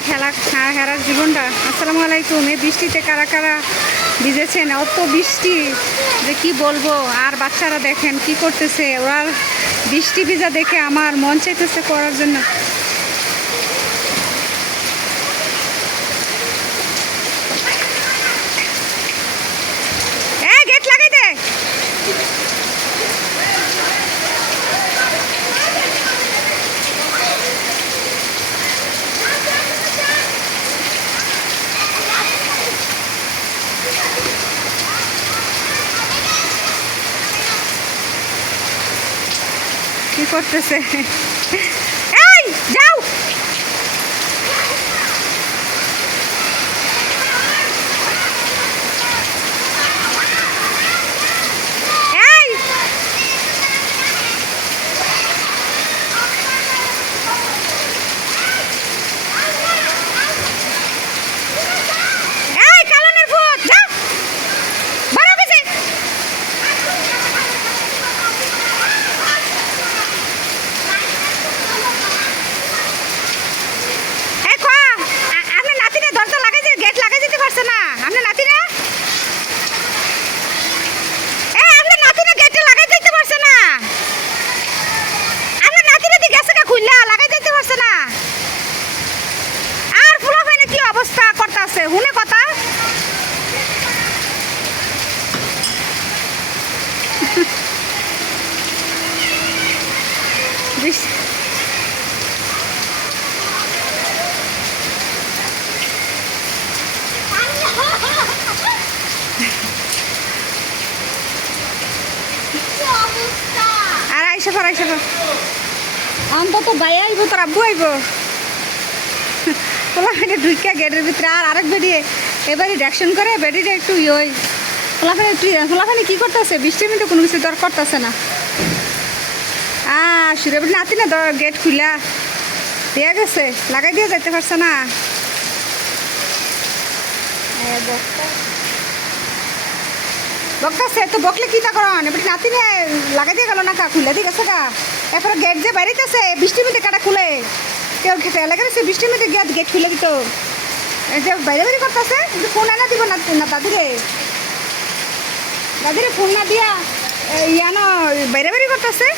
এই খেলার জীবনটা। আসসালামু আলাইকুম। এই বৃষ্টিতে কারা কারা ভিজেছেন? অত বৃষ্টি যে কি বলবো। আর বাচ্চারা দেখেন কি করতেছে, ওরা বৃষ্টি ভিজা দেখে আমার মন চাইতেছে করার জন্য। গেট লাগাই দে। কি করতেছে? এই যাও। এই এই কালনের ভূত যা বড় গেছে। হুনে কথা আর আইসা অন্তত ভাই আইব, তোর আব্বু আইব। পোলাফেনে ঢুকিয়া গেটের ভিতরে আর আরেক বেরিয়ে এবারে ডাকশন করে বেডিটা একটু ওই পোলাফেনে কি করতেছে? বৃষ্টির মধ্যে কোনো কিছু দর করতেছে না। সুরে বলি নাতি না গেট খুলা দিয়ে গেছে, লাগাই দিয়ে যাইতে পারছে না। বকতেছে তো, বকলে কি তা করেন? এবার নাতি নে লাগাই দিয়ে গেল না, কা খুলে দিয়ে গেছে গা। এরপরে গেট যে বাইরেতেছে বৃষ্টির মধ্যে কাটা খুলে কেউ খেতে এলাকার বৃষ্টির মধ্যে গিয়ে গেট খুলে দিত। যে বাইরে বাইরে করতেছে, ফোন আনা দিব না দাদিরে ফোন না দিয়া ইয়ানো বাইরে বাইরে করতেছে।